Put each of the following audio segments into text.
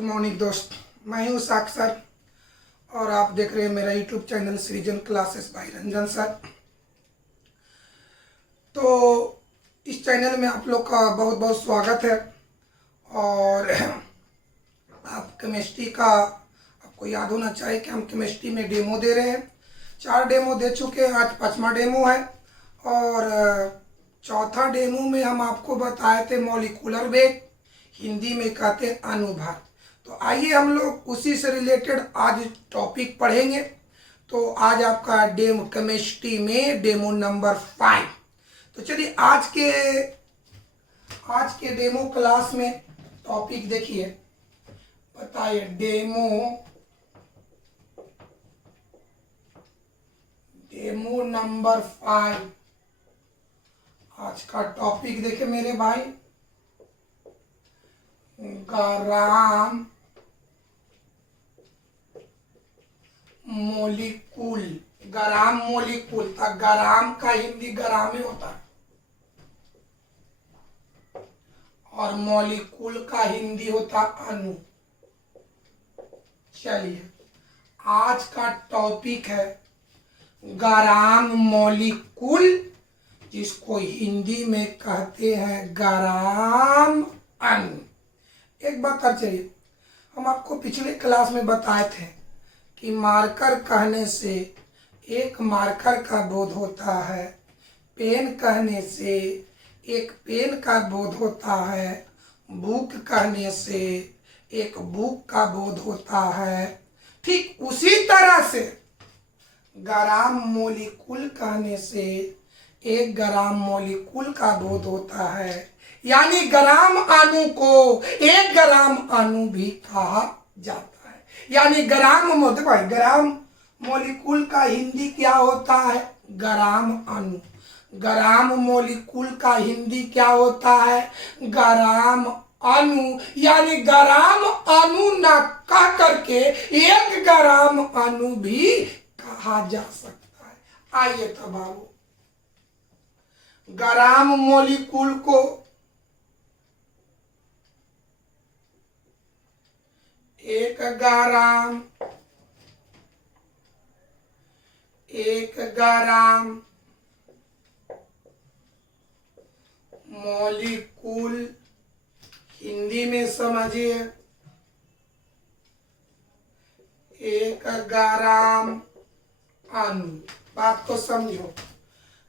Good morning दोस्त। मैं हूँ साक्षर और आप देख रहे हैं मेरा यूट्यूब चैनल सृजन क्लासेस बाय रंजन सर। तो इस चैनल में आप लोग का बहुत बहुत स्वागत है। और आप केमिस्ट्री का आपको याद होना चाहिए कि हम केमिस्ट्री में डेमो दे रहे हैं। 4 डेमो दे चुके हैं, आज 5वां डेमो है। और चौथा डेमो में हम आपको बताए थे मॉलिक्यूलर वेट, हिंदी में कहते हैं अनुभार। तो आइए हम लोग उसी से रिलेटेड आज टॉपिक पढ़ेंगे। तो आज आपका डेमो केमिस्ट्री में डेमो नंबर 5। तो चलिए आज के डेमो क्लास में टॉपिक देखिए, बताइए डेमो नंबर 5। आज का टॉपिक देखे मेरे भाई, ग्राम मोलिकुल। ग्राम मोलिकुल था, ग्राम का हिंदी ग्राम ही होता है और मॉलिक्यूल का हिंदी होता अणु। चलिए आज का टॉपिक है ग्राम मोलिकुल, जिसको हिंदी में कहते हैं ग्राम अणु। एक बात और चलिए, हम आपको पिछले क्लास में बताए थे कि मार्कर कहने से एक मार्कर का बोध होता है, पेन कहने से एक पेन का बोध होता है, बुक कहने से एक बुक का बोध होता है। ठीक उसी तरह से ग्राम मोलिकुल कहने से एक ग्राम मोलिकुल का बोध होता है, यानी ग्राम अणु को एक ग्राम अणु भी कहा जाता है। यानी ग्राम मोलिकुल का हिंदी क्या होता है? ग्राम अणु। ग्राम मोलिकुल का हिंदी क्या होता है? ग्राम अणु। यानी ग्राम अणु न कह करके एक ग्राम अणु भी कहा जा सकता है। आइए तब बाबू, ग्राम मोलिकुल को एक ग्राम मोलिकुल हिंदी में समझिए, एक ग्राम अणु। बात को समझो,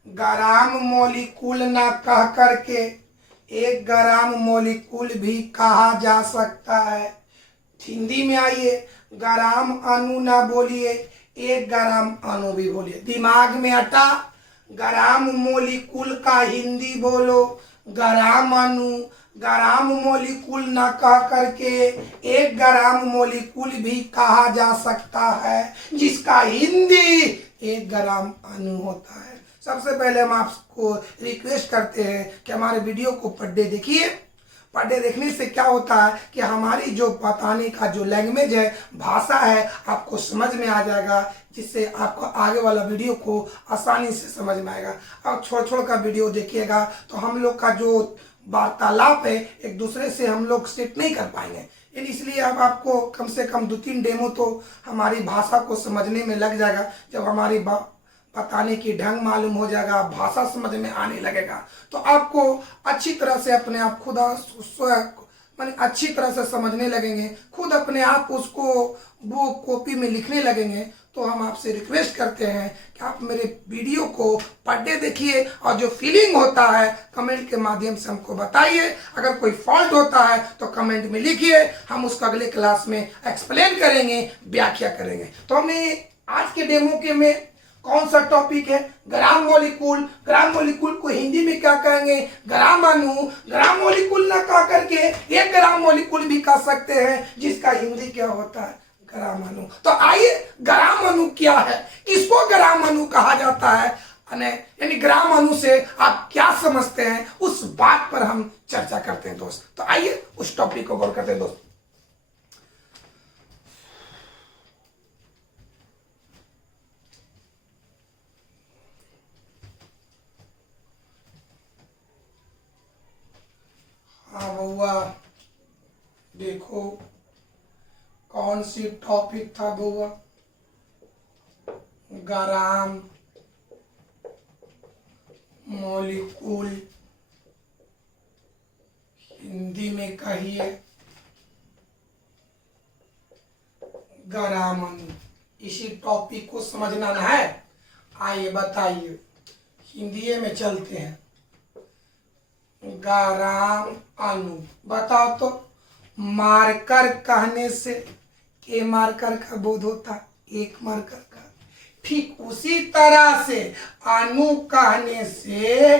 ग्राम मोलिकुल ना कह करके एक ग्राम मोलिकुल भी कहा जा सकता है। हिंदी में आइए, ग्राम अणु ना बोलिए, एक ग्राम अणु भी बोलिए। दिमाग में अटा, ग्राम मोलिकुल का हिंदी बोलो ग्राम अणु। ग्राम मोलिकुल ना कह करके एक ग्राम मोलिकुल भी कहा जा सकता है, जिसका हिंदी एक ग्राम अणु होता है। सबसे पहले हम आपको रिक्वेस्ट करते हैं कि हमारे वीडियो को पढ़े देखिए। पढ़े देखने से क्या होता है कि हमारी जो बताने का जो लैंग्वेज है, भाषा है, आपको समझ में आ जाएगा, जिससे आपको आगे वाला वीडियो को आसानी से समझ में आएगा। अब छोड़ का वीडियो देखिएगा तो हम लोग का जो वार्तालाप है एक दूसरे से हम लोग सेट नहीं कर पाएंगे। इसलिए अब आपको कम से कम 2-3 डेमो तो हमारी भाषा को समझने में लग जाएगा। जब हमारी बताने की ढंग मालूम हो जाएगा, भाषा समझ में आने लगेगा, तो आपको अच्छी तरह से अपने आप खुद माने अच्छी तरह से समझने लगेंगे, खुद अपने आप उसको वो कॉपी में लिखने लगेंगे। तो हम आपसे रिक्वेस्ट करते हैं कि आप मेरे वीडियो को पढ़े देखिए और जो फीलिंग होता है कमेंट के माध्यम से हमको बताइए। अगर कोई फॉल्ट होता है तो कमेंट में लिखिए, हम उसको अगले क्लास में एक्सप्लेन करेंगे, व्याख्या करेंगे। तो हमने आज के डेमो के में कौन सा टॉपिक है? ग्राम मोलिकुल। ग्राम मोलिकुल को हिंदी में क्या कहेंगे? ग्राम अणु। ग्राम मोलिकुल ना कह करके एक ग्राम मोलिकुल भी कह सकते हैं, जिसका हिंदी क्या होता है? ग्राम अणु। तो आइए, ग्राम अणु क्या है, किसको ग्राम अणु कहा जाता है, यानी ग्राम अणु से आप क्या समझते हैं, उस बात पर हम चर्चा करते हैं दोस्त। तो आइए उस टॉपिक को गौर करते हैं दोस्त। हाँ बउआ, देखो कौन सी टॉपिक था बुआ? ग्राम मॉलिक्यूल, हिंदी में कहिए ग्राम अणु। इसी टॉपिक को समझना ना है। आइए बताइए, हिंदी में चलते हैं। ग्राम अणु बताओ तो। मार्कर कहने से के मार्कर का बोध होता है, एक मार्कर का। ठीक उसी तरह से अणु कहने से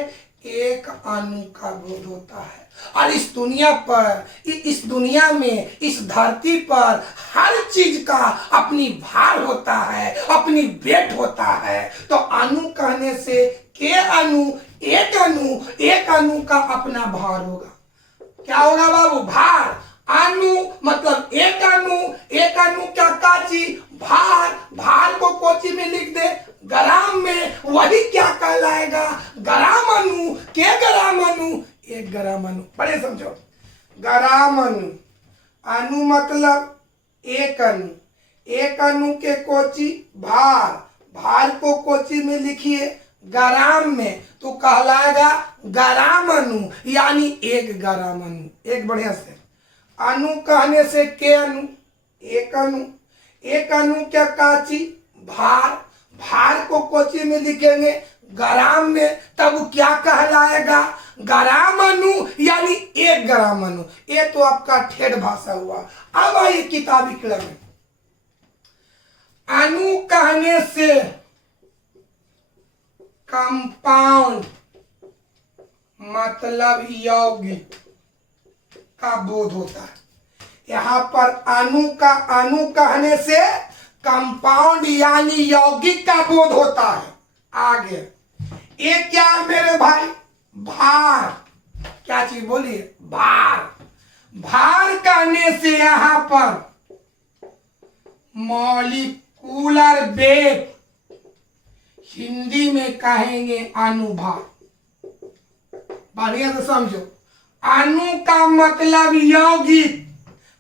एक अणु का बोध होता है। और इस दुनिया पर, इस दुनिया में, इस धरती पर हर चीज का अपनी भार होता है, अपनी वेट होता है। तो अणु कहने से के अणु, एक अणु का अपना भार होगा। क्या होगा बाबू? भार। अणु मतलब एक अणु क्या काची? भार। भार को कोची में लिख दे ग्राम में, वही क्या कहलाएगा? ग्राम अणु। के ग्राम अणु? एक ग्राम अणु। बड़े समझो, ग्राम अणु। अणु मतलब एक अणु, एक अणु के कोची? भार। भार को कोची में लिखिए ग्राम में, तो कहलाएगा ग्राम अणु, यानी एक ग्राम अणु। एक बढ़िया से अणु कहने से के अणु, एक अणु। एक अणु क्या काची? भार। भार को कोची में लिखेंगे ग्राम में, तब क्या कहलाएगा? ग्राम अणु, यानी एक ग्राम अणु। ये तो आपका ठेठ भाषा हुआ। अब आइए किताबी क्रम में। अणु कहने से कंपाउंड मतलब यौगिक का बोध होता है। यहाँ पर अणु का, अणु कहने से कंपाउंड यानी यौगिक का बोध होता है। आगे ये क्या मेरे भाई? भार। क्या चीज बोलिए? भार। भार कहने से यहाँ पर मॉलिक्यूलर वेट, हिंदी में कहेंगे अनुभार। बढ़िया से समझो। अणु का मतलब यौगिक,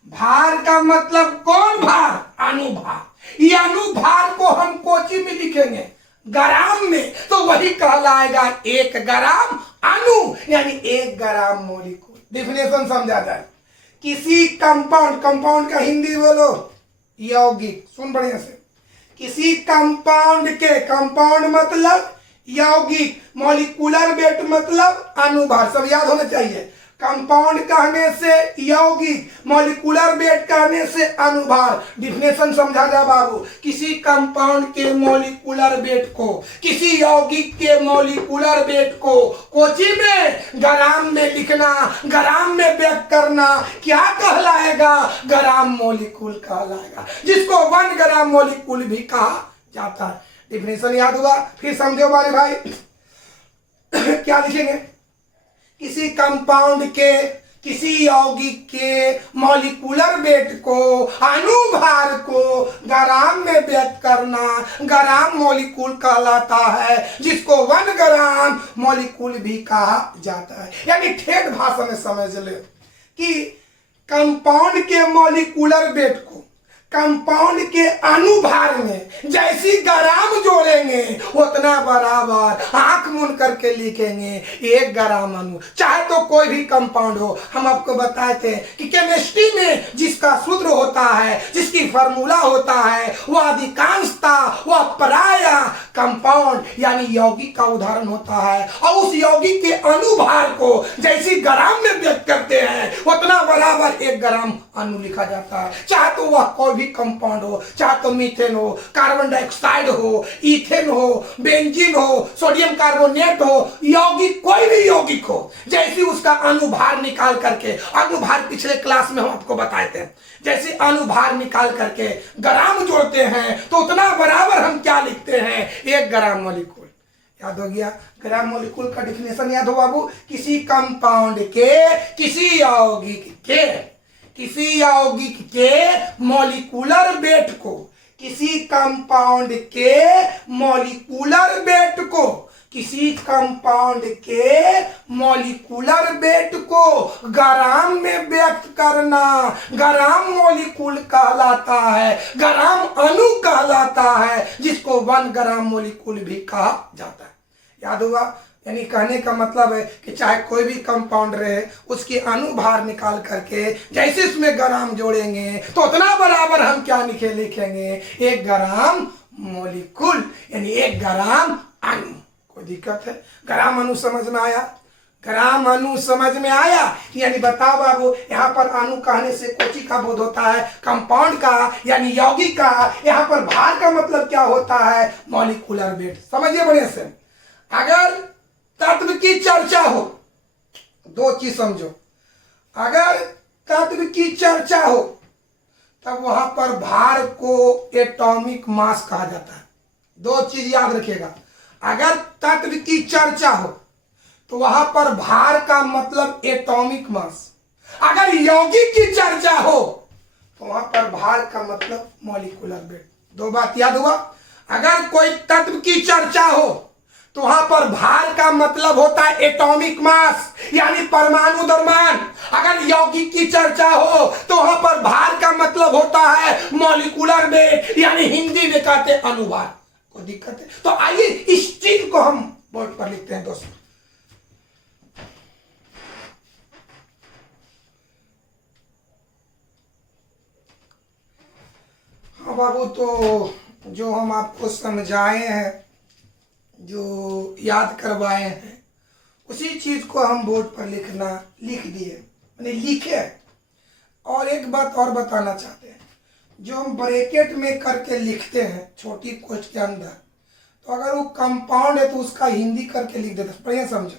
भार का मतलब कौन भार? अनुभार। ये अनुभार को हम कोची में लिखेंगे ग्राम में, तो वही कहलाएगा एक ग्राम अणु, यानी एक ग्राम मॉलिक्यूल। डिफिनेशन समझा जाए। किसी कंपाउंड, कंपाउंड का हिंदी बोलो यौगिक। सुन बढ़िया से। किसी कंपाउंड के, कंपाउंड मतलब यौगिक, मॉलिक्यूलर वेट मतलब अनुभार। सब याद होना चाहिए। कंपाउंड कहने से यौगिक, मॉलिक्यूलर वेट कहने से अनुभार। डिफिनेशन समझा जा बाबू। किसी कंपाउंड के मॉलिक्यूलर वेट को, किसी यौगिक के मॉलिक्यूलर वेट को कोची में, ग्राम में लिखना, ग्राम में व्यक्त करना, क्या कहलाएगा? ग्राम मॉलिक्यूल कहलाएगा, जिसको 1 ग्राम मॉलिक्यूल भी कहा जाता है। डिफिनेशन याद हुआ? फिर समझो हमारे भाई। क्या लिखेंगे? किसी कंपाउंड के, किसी यौगिक के मॉलिक्यूलर वेट को, अनुभार को ग्राम में व्यक्त करना, ग्राम मॉलिक्यूल कहलाता है, जिसको 1 ग्राम मॉलिक्यूल भी कहा जाता है। यानी ठेठ भाषा में समझ ले कि कंपाउंड के मॉलिक्यूलर वेट को कंपाउंड के अनुभार में जैसी ग्राम जोड़ेंगे, उतना बराबर आंख मूंद करके लिखेंगे 1 ग्राम अणु। चाहे तो कोई भी कंपाउंड हो। हम आपको बताए थे कि केमिस्ट्री में जिसका सूत्र होता है, जिसकी फार्मूला होता है, वह अधिकांशतः, वह प्राय कंपाउंड यानी यौगिक का उदाहरण होता है। और उस यौगिक के अनुभार को जैसी ग्राम में व्यक्त करते हैं, उतना बराबर 1 ग्राम अणु लिखा जाता है। चाहे तो वह कोई भी कंपाउंड हो, चाहे तो मीथेन हो, कार्बन डाइऑक्साइड हो, इथेन हो, बेंजीन हो, सोडियम कार्बोनेट हो, यौगिक कोई भी यौगिक हो, जैसी उसका अनुभार निकाल करके, अनुभार पिछले क्लास में हम आपको बताए थे, जैसे अनुभार निकाल करके ग्राम जोड़ते हैं, तो उतना बराबर हम क्या लिखते हैं? 1 ग्राम मॉलिक्यूल। याद हो गया? ग्राम मॉलिक्यूल का डिफिनेशन याद हो बाबू? किसी कंपाउंड के, किसी यौगिक के, किसी यौगिक के मॉलिक्यूलर वेट को, किसी कंपाउंड के मॉलिक्यूलर वेट को किसी कंपाउंड के मॉलिक्यूलर वेट को ग्राम में व्यक्त करना ग्राम मॉलिक्यूल कहलाता है, ग्राम अणु कहलाता है, जिसको 1 ग्राम मॉलिक्यूल भी कहा जाता है। याद हुआ? यानी कहने का मतलब है कि चाहे कोई भी कंपाउंड रहे, उसकी अणु भार निकाल करके जैसे उसमें ग्राम जोड़ेंगे तो उतना बराबर हम क्या लिखेंगे, 1 ग्राम मॉलिक्यूल, यानी 1 ग्राम अणु। कोई दिक्कत है? ग्राम अणु समझ में आया? ग्राम अणु समझ में आया? यानी बताओ बाबू, यहाँ पर अणु कहने से कोची का बोध होता है? कंपाउंड का, यानी यौगिक का। यहाँ पर भार का मतलब क्या होता है? Molecular weight. समझिए बढ़िया से। अगर तत्व की चर्चा हो, 2 चीज समझो, अगर तत्व की चर्चा हो तब वहां पर भार को एटॉमिक मास कहा जाता है। 2 चीज याद रखिएगा, अगर तत्व की चर्चा हो तो वहां पर भार का मतलब एटॉमिक मास, अगर यौगिक की चर्चा हो तो वहां पर भार का मतलब मॉलिक्यूलर वेट। 2 बात याद हुआ? अगर कोई तत्व की चर्चा हो तो वहां पर भार का मतलब होता है एटॉमिक मास, यानी परमाणु द्रव्यमान। अगर यौगिक की चर्चा हो तो वहां पर भार का मतलब होता है मॉलिक्यूलर वेट, यानी हिंदी में कहते हैं अनुभार। कोई दिक्कत है? तो आइए इस चीज को हम बोर्ड पर लिखते हैं दोस्तों। हाँ बाबू, तो जो हम आपको समझाए हैं, जो याद करवाए हैं, उसी चीज को हम बोर्ड पर लिख दिए, मैंने लिखे। और एक बात और बताना चाहते हैं, जो हम ब्रैकेट में करके लिखते हैं छोटी कोष्ठ के अंदर, तो अगर वो कंपाउंड है तो उसका हिंदी करके लिख देते हैं। बढ़िया समझो,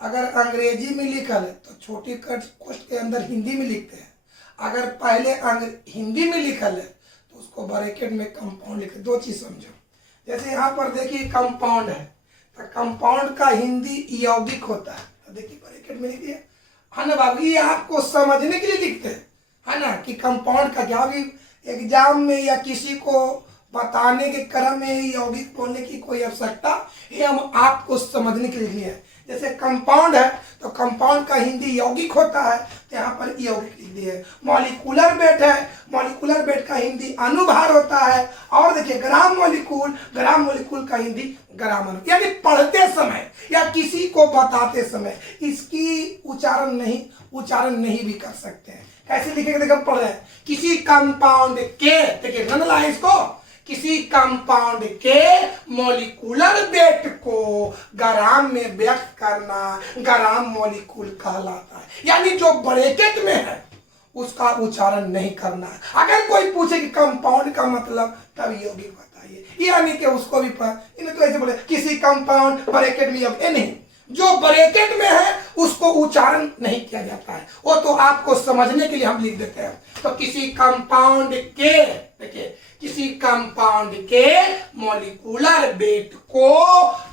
अगर अंग्रेजी में लिखल है तो छोटी कोष्ठ के अंदर हिंदी में लिखते हैं, अगर पहले हिंदी में लिखल है तो उसको ब्रैकेट में कंपाउंड लिखते। 2 चीज समझो। जैसे यहाँ पर देखिए कंपाउंड है, तो कंपाउंड का हिंदी यौगिक होता है, तो देखिए ब्रैकेट में लिखिए, है ना बाबू? ये आपको समझने के लिए लिखते हैं, है ना, कि कंपाउंड का क्या भी एग्जाम में या किसी को बताने के क्रम में यौगिक बोलने की कोई आवश्यकता, ये हम आपको समझने के लिए है। जैसे कंपाउंड है तो कंपाउंड का हिंदी यौगिक होता है, तो यहाँ पर यौगिक लिख दिए। मॉलिक्यूलर वेट है, मॉलिक्यूलर वेट का हिंदी अणुभार होता है। और देखिए ग्राम मॉलिक्यूल का हिंदी ग्राम अणु। यानी पढ़ते समय या किसी को बताते समय इसकी उच्चारण नहीं भी कर सकते हैं। कैसे लिखेंगे? देखो पढ़ रहे हैं, किसी कंपाउंड के, देखिए नंदला है इसको, किसी कंपाउंड के मॉलिक्यूलर वेट को ग्राम में व्यक्त करना ग्राम मॉलिक्यूल कहलाता है। यानी जो ब्रैकेट में है उसका उच्चारण नहीं करना है। अगर कोई पूछे कि कंपाउंड का मतलब, तब यौगिक बताइए, यानी कि उसको भी इन्हें तो ऐसे बोले किसी कंपाउंड ब्रैकेट में यौगिक, नहीं, जो ब्रैकेट में है उसको उच्चारण नहीं किया जाता है, वो तो आपको समझने के लिए हम लिख देते हैं। तो किसी कंपाउंड के, देखिए किसी कंपाउंड के मॉलिक्यूलर वेट को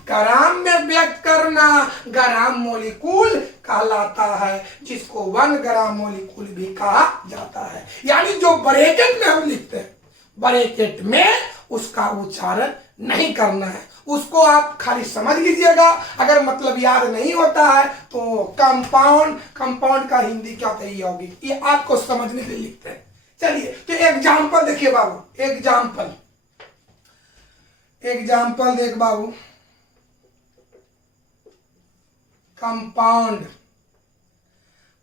ग्राम में व्यक्त करना ग्राम मॉलिक्यूल कहलाता है, जिसको 1 ग्राम मॉलिक्यूल भी कहा जाता है। यानी जो ब्रैकेट में हम लिखते हैं, ब्रैकेट में उसका उच्चारण नहीं करना है, उसको आप खाली समझ लीजिएगा। अगर मतलब याद नहीं होता है तो कंपाउंड का हिंदी क्या होता है? यौगिक। ये आपको समझने के लिए लिखते हैं। चलिए तो एग्जाम्पल देखिए बाबू, एग्जाम्पल देख बाबू। कंपाउंड,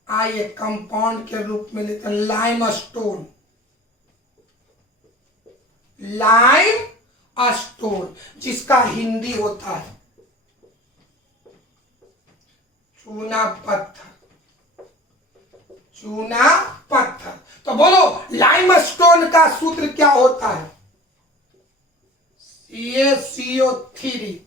आइए कंपाउंड के रूप में लेते हैं लाइमस्टोन। लाइमस्टोन जिसका हिंदी होता है चूना पत्थर। तो बोलो लाइमस्टोन का सूत्र क्या होता है? CaCO3।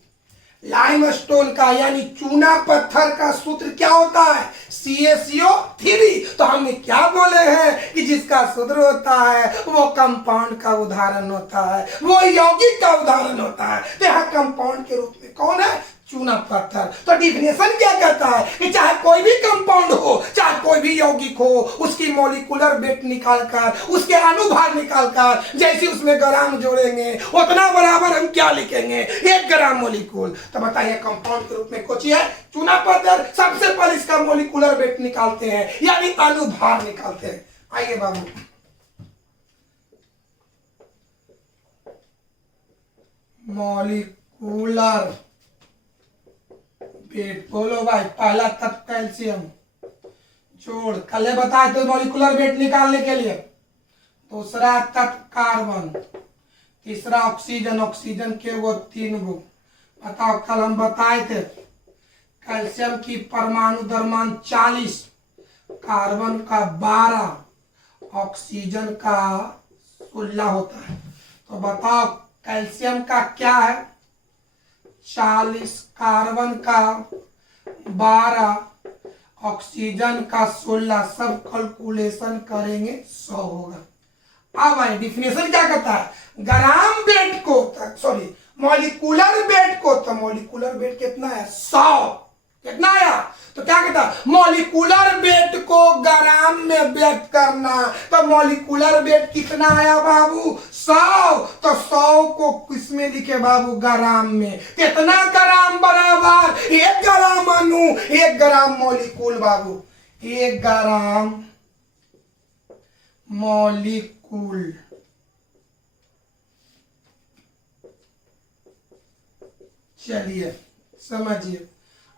लाइमस्टोन का यानी चूना पत्थर का सूत्र क्या होता है? CaCO3। तो हमने क्या बोले हैं कि जिसका सूत्र होता है वो कंपाउंड का उदाहरण होता है, वो यौगिक का उदाहरण होता है। तो यहाँ कंपाउंड के रूप में कौन है? चूना पत्थर। तो डिफिनेशन क्या कहता है कि चाहे कोई भी कंपाउंड हो, चाहे कोई भी भी यौगिक हो उसकी मॉलिक्यूलर वेट निकालकर उसके अनुभार निकालकर जैसे उसमें ग्राम जोड़ेंगे उतना बराबर हम क्या लिखेंगे 1 ग्राम मॉलिक्यूल। तो बताइए कंपाउंड के रूप में कुछ है चूना पत्थर। सबसे पहले इसका मॉलिक्यूलर वेट निकालते हैं यानी अनुभार निकालते हैं। आइए बाबू मॉलिक्यूलर वेट बोलो भाई। पहला तत्व कैल्शियम जोड़ कल बताए थे मॉलिक्यूलर वेट निकालने के लिए। दूसरा तत्व कार्बन, तीसरा ऑक्सीजन, ऑक्सीजन के वो 3 गो। बताओ कल हम बताए थे कैल्शियम की परमाणु द्रव्यमान 40, कार्बन का 12, ऑक्सीजन का 16 होता है। तो बताओ कैल्शियम का क्या है 40, कार्बन का 12, ऑक्सीजन का 16। सब कैलकुलेशन करेंगे 100 होगा। अब भाई डिफिनेशन क्या कहता है ग्राम वेट को सॉरी मॉलिक्यूलर वेट को। तो मॉलिक्यूलर वेट कितना है 100। कितना आया तो क्या कहता मॉलिक्यूलर वेट को ग्राम में व्यक्त करना। तो मॉलिक्यूलर वेट कितना आया बाबू 100। तो 100 को किसमें लिखे बाबू ग्राम में। कितना ग्राम बराबर 1 ग्राम अणु 1 ग्राम मॉलिक्यूल बाबू। 1 ग्राम मॉलिक्यूल। चलिए समझिए।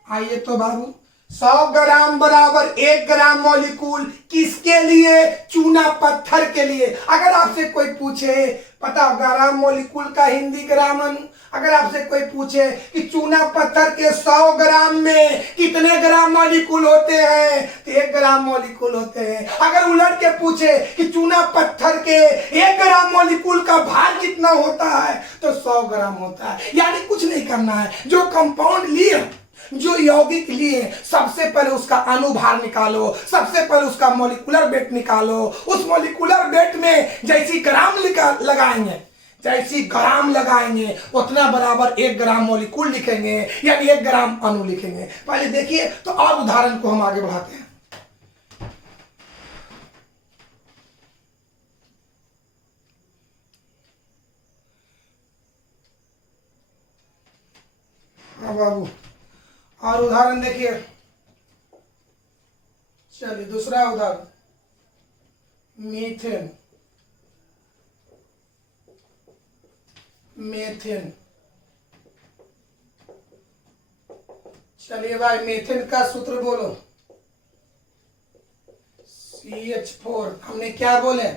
आइए तो बाबू 100 ग्राम बराबर 1 ग्राम मॉलिक्यूल किसके लिए चूना पत्थर के लिए। अगर आपसे कोई पूछे पता ग्राम मॉलिक्यूल का हिंदी ग्राम अणु। अगर आपसे कोई पूछे कि चूना पत्थर के 100 ग्राम में कितने ग्राम मॉलिक्यूल होते हैं तो 1 ग्राम मॉलिक्यूल होते हैं। अगर उलट के पूछे कि चूना पत्थर के 1 ग्राम मॉलिक्यूल का भार कितना होता है तो 100 ग्राम होता है। यानी कुछ नहीं करना है जो कंपाउंड लिए जो यौगिक लिए सबसे पहले उसका अनुभार निकालो, सबसे पहले उसका मॉलिक्यूलर वेट निकालो। उस मॉलिक्यूलर वेट में जैसी ग्राम लगाएंगे जैसी ग्राम लगाएंगे उतना बराबर 1 ग्राम मॉलिक्यूल लिखेंगे यानी 1 ग्राम अणु लिखेंगे। पहले देखिए तो और उदाहरण को हम आगे बढ़ाते हैं। हाँ बाबू और उदाहरण देखिए। चलिए दूसरा उदाहरण मीथेन। मेथेन। चलिए भाई मेथेन का सूत्र बोलो CH4। हमने क्या बोले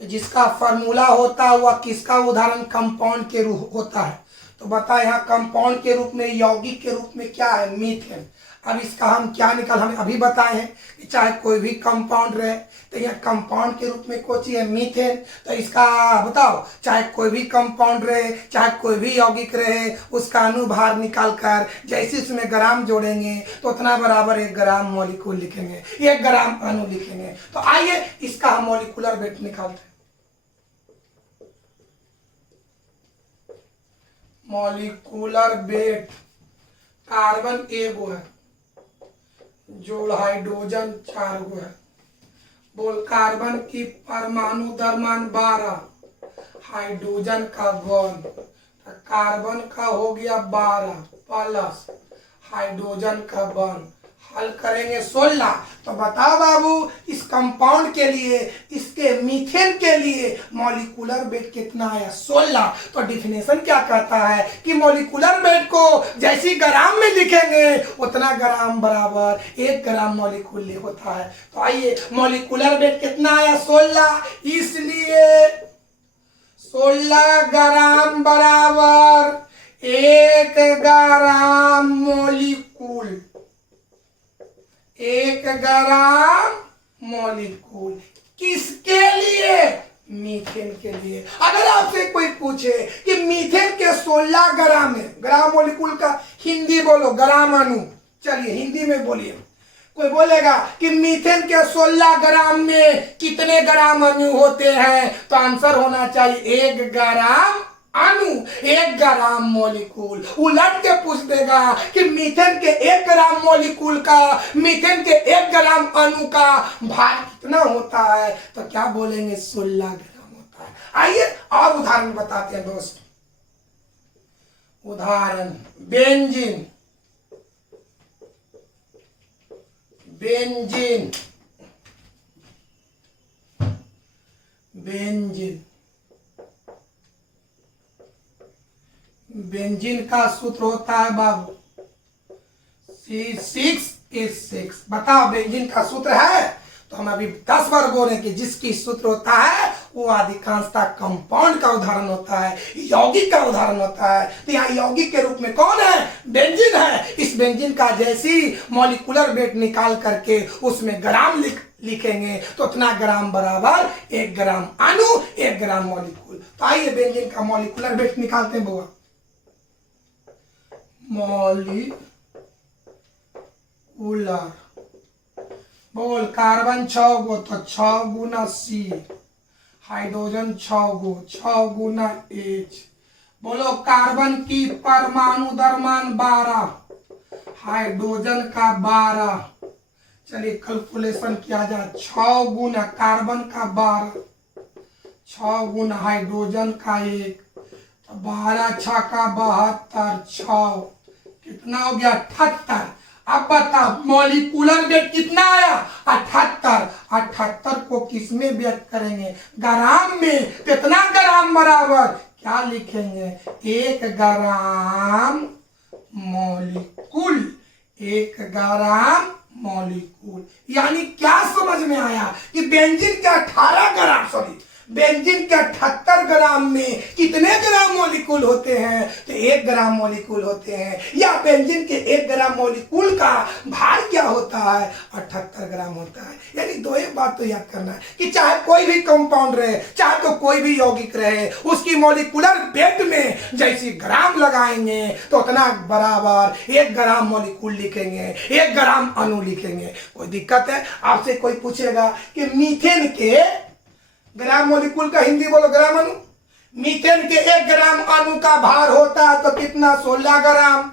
कि जिसका फॉर्मूला होता है वह किसका उदाहरण कंपाउंड के रूप होता है। तो बता यहाँ कंपाउंड के रूप में यौगिक के रूप में क्या है मीथेन। अब इसका हम क्या निकाल हमें अभी बताए हैं कि चाहे कोई भी कंपाउंड रहे तो यहाँ कंपाउंड के रूप में कौन सी है मीथेन। तो इसका बताओ चाहे कोई भी कंपाउंड रहे चाहे कोई भी यौगिक रहे उसका अनुभार निकालकर जैसे उसमें ग्राम जोड़ेंगे तो उतना बराबर 1 ग्राम मॉलिक्यूल लिखेंगे 1 ग्राम अणु लिखेंगे। तो आइए इसका हम मॉलिक्यूलर वेट निकालते हैं। मॉलिक्यूलर वेट कार्बन 1 गो है जोड़ हाइड्रोजन 4 गो है। बोल कार्बन की परमाणु द्रव्यमान 12, हाइड्रोजन का 1, कार्बन का हो गया 12 प्लस हाइड्रोजन का 1, हल करेंगे 16। तो बताओ बाबू इस कंपाउंड के लिए इसके मीथेन के लिए मॉलिक्यूलर वेट कितना आया 16। तो डिफिनेशन क्या कहता है कि मॉलिक्यूलर वेट को जैसी ग्राम में लिखेंगे उतना ग्राम बराबर 1 ग्राम मॉलिक्यूल होता है। तो आइए मॉलिक्यूलर वेट कितना आया 16, इसलिए 16 ग्राम बराबर 1 ग्राम मॉलिक्यूल 1 ग्राम मॉलिक्यूल किसके लिए मीथेन के लिए। अगर आपसे कोई पूछे कि मीथेन के 16 ग्राम है ग्राम मॉलिक्यूल का हिंदी बोलो ग्राम अणु। चलिए हिंदी में बोलिए। कोई बोलेगा कि मीथेन के 16 ग्राम में कितने ग्राम अणु होते हैं तो आंसर होना चाहिए 1 ग्राम अणु, 1 ग्राम मॉलिक्यूल। उलट के पूछ देगा कि मीथेन के 1 ग्राम मॉलिक्यूल का, मीथेन के 1 ग्राम अणु का भार कितना होता है, तो क्या बोलेंगे 16 ग्राम होता है। आइए और उदाहरण बताते हैं दोस्त। उदाहरण बेंजीन, बेंजीन, बेंजीन, बेंजीन का सूत्र होता है बाबू C6H6। बताओ बेंजीन का सूत्र है, तो हम अभी 10 बार बोले कि जिसकी सूत्र होता है वो अधिकांशतः कंपाउंड का उदाहरण होता है, यौगिक का उदाहरण होता है। तो यहाँ यौगिक के रूप में कौन है, बेंजीन है। इस बेंजीन का जैसी मॉलिक्यूलर वेट निकाल करके उसमें ग्राम लिखेंगे तो उतना ग्राम बराबर 1 ग्राम अणु, 1 ग्राम मॉलिक्यूल। तो आइए बेंजीन का मॉलिक्यूलर वेट निकालते हैं बुआ। मॉलिक्यूलर, बोल कार्बन 6 गो तो 6 गुना C, हाइड्रोजन 6 गो, 6 गुना H। बोलो कार्बन की परमाणु द्रव्यमान 12, हाइड्रोजन का 12। चलिए कैलकुलेशन किया जाए, 6 गुना कार्बन का 12, 6 गुना हाइड्रोजन का 1, तो 12 6 का 72, 6 कितना हो गया 78। अब बताओ मॉलिक्यूलर वेट कितना आया 78। 78 को किस में व्यक्त करेंगे, ग्राम में। कितना ग्राम बराबर क्या लिखेंगे, 1 ग्राम मॉलिक्यूल, 1 ग्राम मॉलिक्यूल। यानी क्या समझ में आया कि बेंजीन के 18 ग्राम, सॉरी बेंजीन के 78 ग्राम में कितने ग्राम मॉलिक्यूल होते हैं, तो 1 ग्राम मॉलिक्यूल होते हैं। या बेंजीन के 1 ग्राम मॉलिक्यूल का भार क्या होता है, 78 ग्राम होता है। यानी दो एक बात तो याद करना है कि चाहे कोई भी कंपाउंड रहे, चाहे तो कोई भी यौगिक रहे, उसकी मॉलिक्यूलर वेट में जैसी ग्राम लगाएंगे तो उतना बराबर 1 ग्राम मॉलिक्यूल लिखेंगे, 1 ग्राम अणु लिखेंगे। कोई दिक्कत है, आपसे कोई पूछेगा कि मीथेन के ग्राम मॉलिक्यूल का हिंदी बोलो ग्राम अणु। मीथेन के 1 ग्राम अणु का भार होता है तो कितना 16 ग्राम।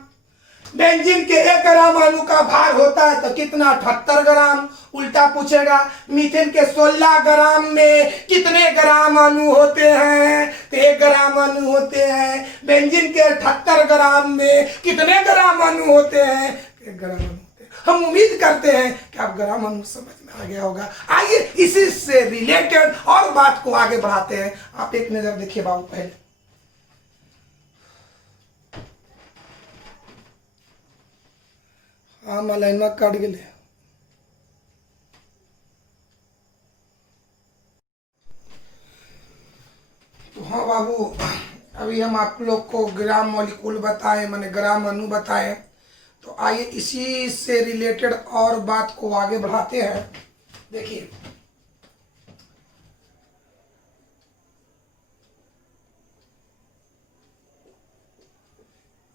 बेंजीन के 1 ग्राम अणु का भार होता है तो कितना 78 ग्राम। उल्टा पूछेगा मीथेन के 16 ग्राम में कितने ग्राम अणु होते हैं, तो 1 ग्राम अणु होते हैं। बेंजीन के 78 ग्राम में कितने ग्राम अणु होते हैं, 1 ग्राम अणु। हम उम्मीद करते हैं कि आप ग्राम अणु समझ में आ गया होगा। आइए इसी से रिलेटेड और बात को आगे बढ़ाते हैं। आप एक नजर देखिए बाबू पहले। हाँ मलाइना काट गए। तो हाँ बाबू, अभी हम आप लोग को ग्राम मॉलिक्यूल बताए, माने ग्राम अणु बताए। तो आइए इसी से रिलेटेड और बात को आगे बढ़ाते हैं। देखिए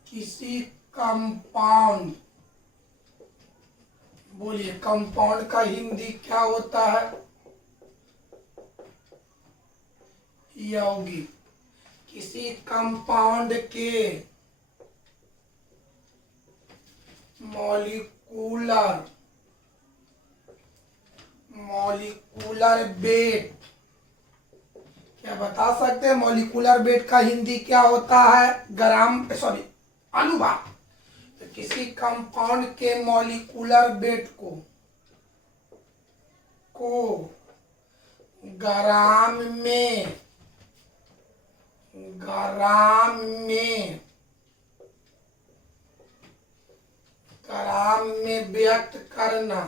किसी कंपाउंड, बोलिए कंपाउंड का हिंदी क्या होता है, यौगिक। किसी कंपाउंड के मॉलिक्यूलर वेट, क्या बता सकते हैं मॉलिक्यूलर वेट का हिंदी क्या होता है, ग्राम, सॉरी अनुभार। तो किसी कंपाउंड के मॉलिक्यूलर वेट को ग्राम में व्यक्त करना।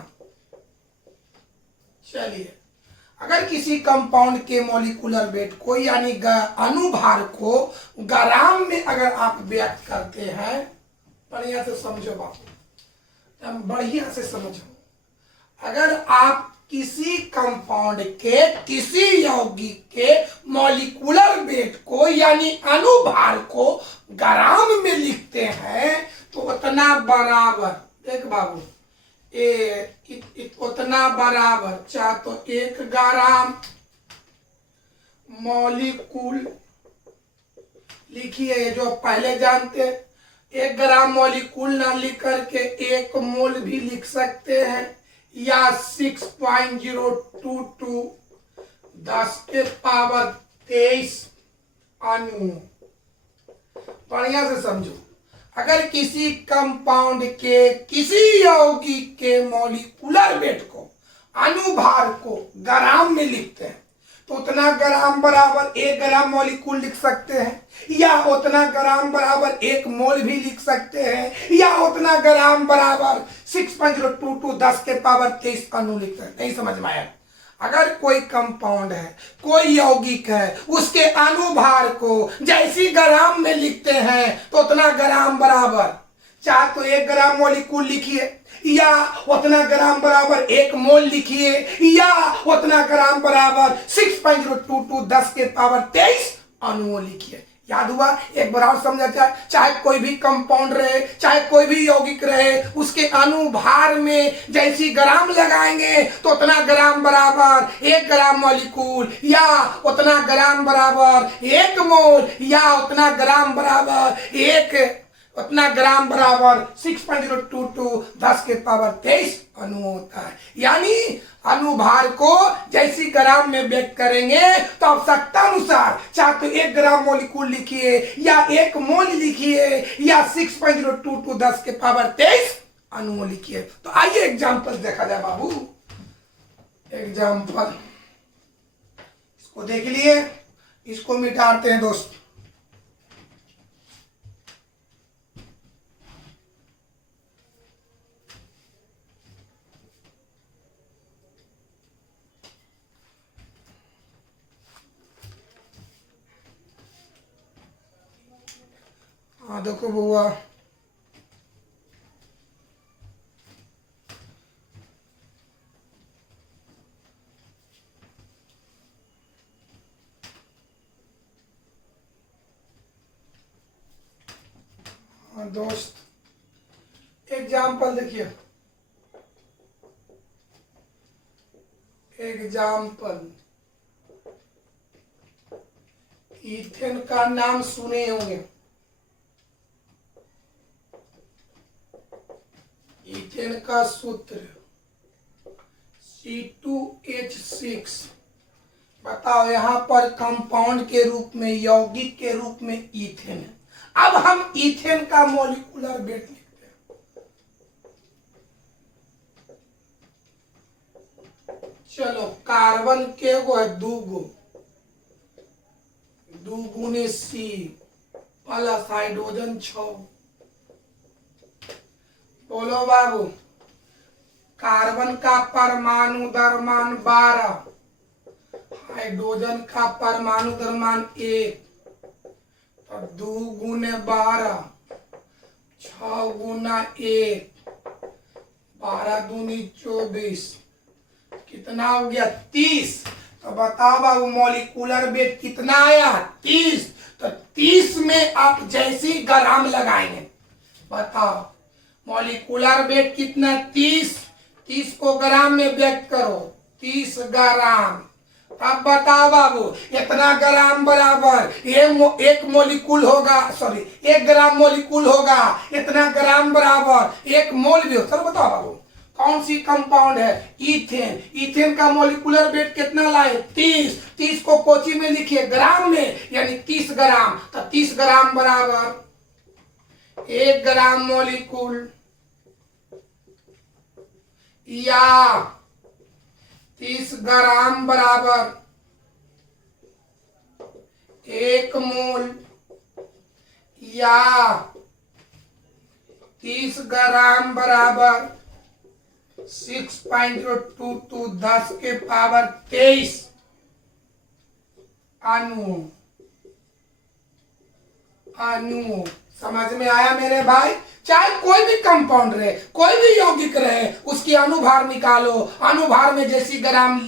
चलिए अगर किसी कंपाउंड के मॉलिक्यूलर वेट को यानी अनुभार को ग्राम में अगर आप व्यक्त करते हैं, बढ़िया से समझो बाबू, बढ़िया से समझो। अगर आप किसी कंपाउंड के किसी यौगिक के मॉलिक्यूलर वेट को यानी अनुभार को ग्राम में लिखते हैं तो उतना बराबर, देख बाबू, उतना बराबर चाहे तो 1 ग्राम मॉलिक्यूल लिखिए जो पहले जानते हैं, 1 ग्राम मॉलिक्यूल ना लिख करके 1 मोल भी लिख सकते हैं, या 6.022 10 के पावर 23 अणु। बढ़िया से समझो, अगर किसी कंपाउंड के किसी यौगिक के मॉलिक्यूलर वेट को, अनुभार को ग्राम में लिखते हैं तो उतना ग्राम बराबर 1 ग्राम मॉलिक्यूल लिख सकते हैं, या उतना ग्राम बराबर 1 मोल भी लिख सकते हैं, या उतना ग्राम बराबर 6.022 10 के पावर 23 अणु लिख सकते हैं। नहीं समझ में आया? अगर कोई कंपाउंड है, कोई यौगिक है, उसके अनुभार को जैसी ग्राम में लिखते हैं तो उतना ग्राम बराबर, चाहे तो 1 ग्राम मॉलिक्यूल लिखिए, या उतना ग्राम बराबर 1 मोल लिखिए, या उतना ग्राम बराबर 6.022 10 के पावर 23 अणुओं लिखिए। याद हुआ? एक बार और समझा जाए, चाहे कोई भी कंपाउंड रहे, चाहे कोई भी यौगिक रहे, उसके अनुभार में जैसी ग्राम लगाएंगे तो उतना ग्राम बराबर 1 ग्राम मॉलिक्यूल, या उतना ग्राम बराबर 1 मोल, या उतना ग्राम बराबर 6.022 10 के पावर 23 अणु होता है। यानी अनुभार को जैसी ग्राम में व्यक्त करेंगे तो आवश्यकता अनुसार चाहे तो 1 ग्राम मॉलिक्यूल लिखिए, या 1 मोल लिखिए, या 6.022 10 के पावर 23 अणु लिखिए। तो आइए एग्जाम्पल देखा जाए बाबू। एग्जाम्पल इसको देख लिए, इसको मिटाते हैं दोस्त। हाँ देखो बुआ, हाँ दोस्त, एग्जाम्पल देखिए। एग्जाम्पल, ईथेन का नाम सुने होंगे। ईथेन का सूत्र C2H6। बताओ, यहां पर कंपाउंड के रूप में, यौगिक के रूप में ईथेन है। अब हम ईथेन का मॉलिक्यूलर वेट लिखते हैं। चलो, कार्बन के गो है 2 गो, 2 गुने C प्लस हाइड्रोजन 6। बोलो बाबू, कार्बन का परमाणु द्रव्यमान 12, हाइड्रोजन का परमाणु द्रव्यमान 1, तो 2 गुने 12, 6 गुना 1, 12 दूनी 24, कितना हो गया? 30। तो बताओ बाबू, मॉलिक्यूलर वेट कितना आया? 30। तो 30 में आप जैसी ग्राम लगाएंगे, बताओ मॉलिक्यूलर वेट कितना? 30। 30 को ग्राम में व्यक्त करो, 30 ग्राम। अब बताओ बाबू, इतना ग्राम बराबर 1 मोलिक्यूल होगा, सॉरी 1 ग्राम मोलिक्यूल होगा, इतना ग्राम बराबर 1 मोल भी हो। सर बताओ बाबू, कौन सी कंपाउंड है? ईथेन। ईथेन का मॉलिक्यूलर वेट कितना लाए? 30। 30 को कोची में लिखिए, ग्राम में, यानी 30 ग्राम। तो 30 ग्राम बराबर 1 ग्राम मॉलिक्यूल, या 30 ग्राम बराबर 1 मोल, या 30 ग्राम बराबर 6.022 10 के पावर 23 अणु। समझ में आया मेरे भाई? चाहे कोई भी कंपाउंड रहे, कोई भी यौगिक रहे, उसकी अनुभार निकालो, अनुभार में जैसी ग्राम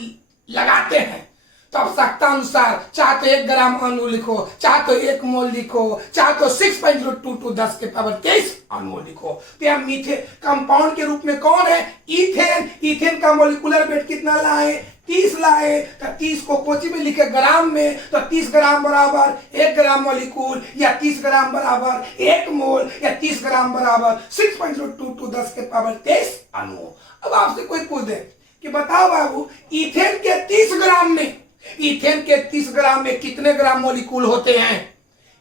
लगाते हैं तो आवश्यकता अनुसार चाहे तो 1 ग्राम अणु लिखो, चाहे तो 1 मोल लिखो, चाहे तो 6.022 10 के पावर 23 अणु लिखो। तो यह मीथे कंपाउंड के रूप में कौन है? ईथेन। ईथेन का मॉलिक्यूलर वेट कितना लाए? 30 लाए तो 30 को कोची में लिखे ग्राम में, तो 30 ग्राम बराबर 1 ग्राम मॉलिक्यूल, या 30 ग्राम बराबर 1 मोल, या 30 ग्राम बराबर 6.02 10 के पावर 23 अणु। अब आपसे कोई पूछ दे कि बताओ बाबू, इथेन के 30 ग्राम में, इथेन के 30 ग्राम में कितने ग्राम मॉलिक्यूल होते हैं?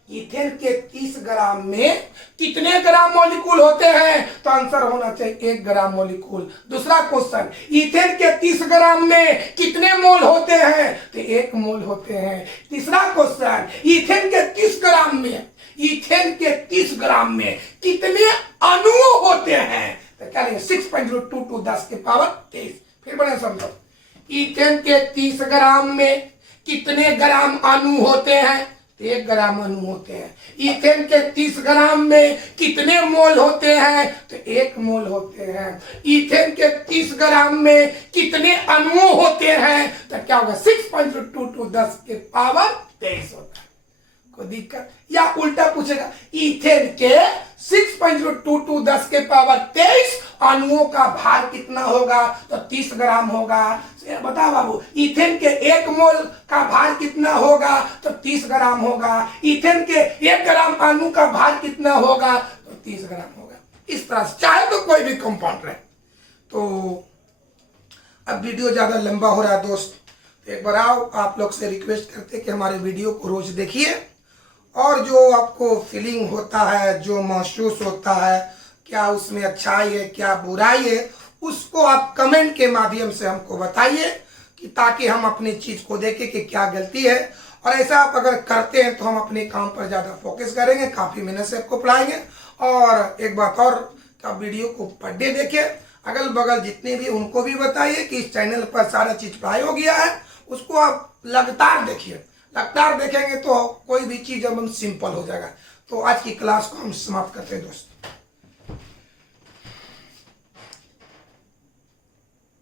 इथेन के 30 ग्राम में कितने ग्राम मॉलिक्यूल होते हैं? तो आंसर होना चाहिए 1 ग्राम मॉलिक्यूल। दूसरा क्वेश्चन, इथेन के 30 ग्राम में कितने मोल होते हैं? तो 1 मोल होते हैं। तीसरा क्वेश्चन, इथेन के 30 ग्राम में, इथेन के 30 ग्राम में कितने अणु होते हैं? तो क्या लेंगे? 6.02 10 के पावर 23। फिर बड़े समझो, इथेन के 30 ग्राम में कितने ग्राम अणु होते हैं? 1 ग्राम अणु होते हैं। इथेन के 30 ग्राम में कितने मोल होते हैं? तो 1 मोल होते हैं। इथेन के 30 ग्राम में कितने अणु होते हैं? तो क्या होगा? 6.22 10 के पावर 23 होता है। कोई दिक्कत? या उल्टा पूछेगा, इथेन के 6.22 10 के पावर 23 अणुओं का भार कितना होगा? तो 30 ग्राम होगा। बता बाबू, इथेन के 1 मोल का भार कितना होगा? तो 30 ग्राम होगा। इथेन के 1 ग्राम अणु का भार कितना होगा? तो 30 ग्राम होगा। इस तरह से चाहे तो कोई भी कंपाउंड रहे। तो अब वीडियो ज्यादा लंबा हो रहा है दोस्त, तो एक बार आओ, आप लोग से रिक्वेस्ट करते कि हमारे वीडियो को रोज देखिए, और जो आपको फीलिंग होता है, जो महसूस होता है, क्या उसमें अच्छाई है क्या बुराई है, उसको आप कमेंट के माध्यम से हमको बताइए, कि ताकि हम अपनी चीज को देखें कि क्या गलती है। और ऐसा आप अगर करते हैं तो हम अपने काम पर ज्यादा फोकस करेंगे, काफी मेहनत से आपको पढ़ाएंगे। और एक बात और, तो आप वीडियो को पर डे देखें, अगल बगल जितने भी उनको भी बताइए कि इस चैनल पर सारा चीज पढ़ाई हो गया है, उसको आप लगातार देखिए। लगातार देखेंगे तो कोई भी चीज एकदम सिंपल हो जाएगा। तो आज की क्लास को हम समाप्त करते हैं दोस्त।